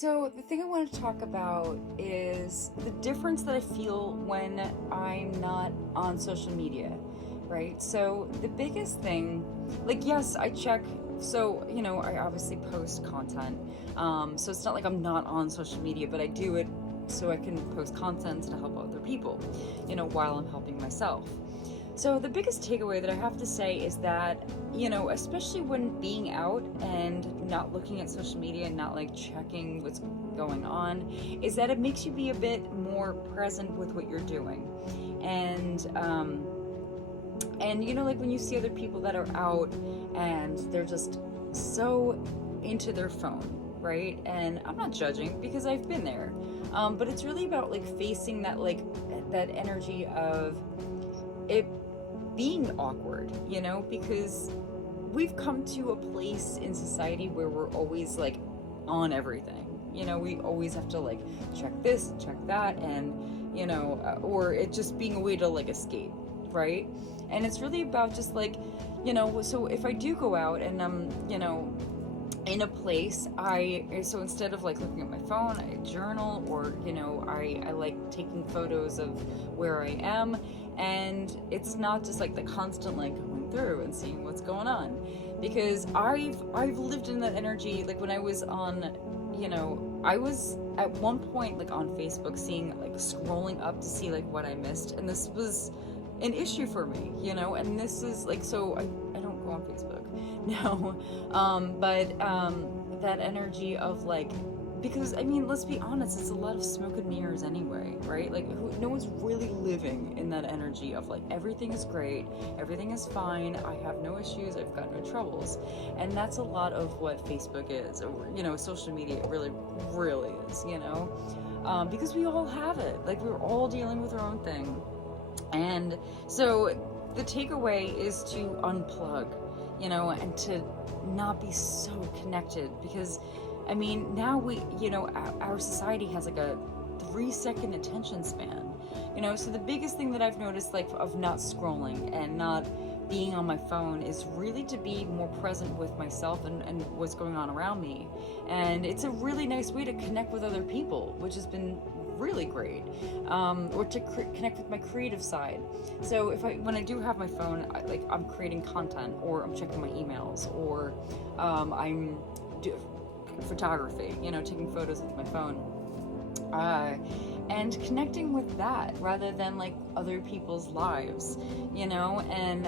So, the thing I want to talk about is the difference that I feel when I'm not on social media, right? So, the biggest thing, like, yes, I check, so, I obviously post content. So, it's not like I'm not on social media, but I do it so I can post content to help other people, while I'm helping myself. So, the biggest takeaway that I have to say is that, especially when being out and not looking at social media and not like checking what's going on, is that it makes you be a bit more present with what you're doing. And like when you see other people that are out and they're just so into their phone, right? And I'm not judging because I've been there. But it's really about like facing that energy of it being awkward, because we've come to a place in society where we're always like on everything. We always have to like check this, check that, and or it just being a way to like escape, right? And it's really about just like, so if I do go out and in a place, so instead of like looking at my phone, I journal, or I like taking photos of where I am. And it's not just like the constant like going through and seeing what's going on, because I've lived in that energy. Like when I was on, I was at one point like on Facebook seeing like scrolling up to see like what I missed, and this was an issue for me, and this is like, so I don't go on Facebook now. But that energy of like, because I mean, let's be honest, it's a lot of smoke and mirrors anyway, right? Like no one's really living in that energy of like everything is great, everything is fine, I have no issues, I've got no troubles. And that's a lot of what Facebook is, or social media really is, because we all have it, like we're all dealing with our own thing. And so the takeaway is to unplug, and to not be so connected, because I mean, now our society has like a 3-second attention span, so the biggest thing that I've noticed, like, of not scrolling and not being on my phone is really to be more present with myself and what's going on around me. And it's a really nice way to connect with other people, which has been really great, or to connect with my creative side. So when I do have my phone, I'm creating content, or I'm checking my emails, or I'm photography, taking photos with my phone, and connecting with that rather than like other people's lives, and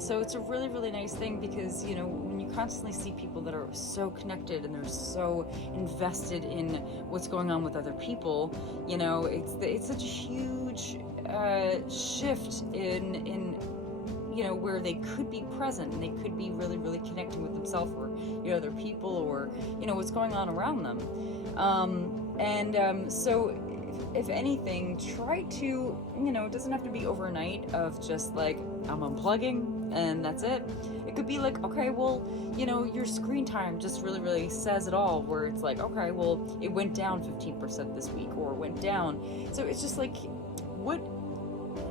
so it's a really, really nice thing, because when you constantly see people that are so connected and they're so invested in what's going on with other people, it's such a huge shift in where they could be present and they could be really, really connecting with themselves, or other people, or what's going on around them. So if anything, try to, it doesn't have to be overnight of just like I'm unplugging and that's it. It could be like, okay, well, your screen time just really, really says it all, where it's like, okay, well, it went down 15% this week, or it went down. So it's just like, what,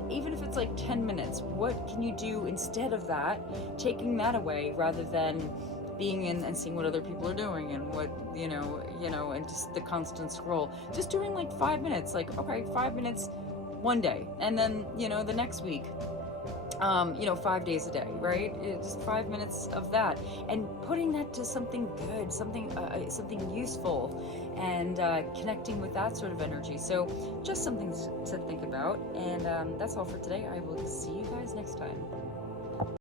even if it's like 10 minutes, what can you do instead of that, taking that away, rather than being in and seeing what other people are doing and what, and just the constant scroll. Just doing like 5 minutes, like, okay, 5 minutes one day, and then, the next week, 5 days a day, right? It's just 5 minutes of that, and putting that to something good, something useful, and connecting with that sort of energy. So just something to think about. And that's all for today. I will see you guys next time.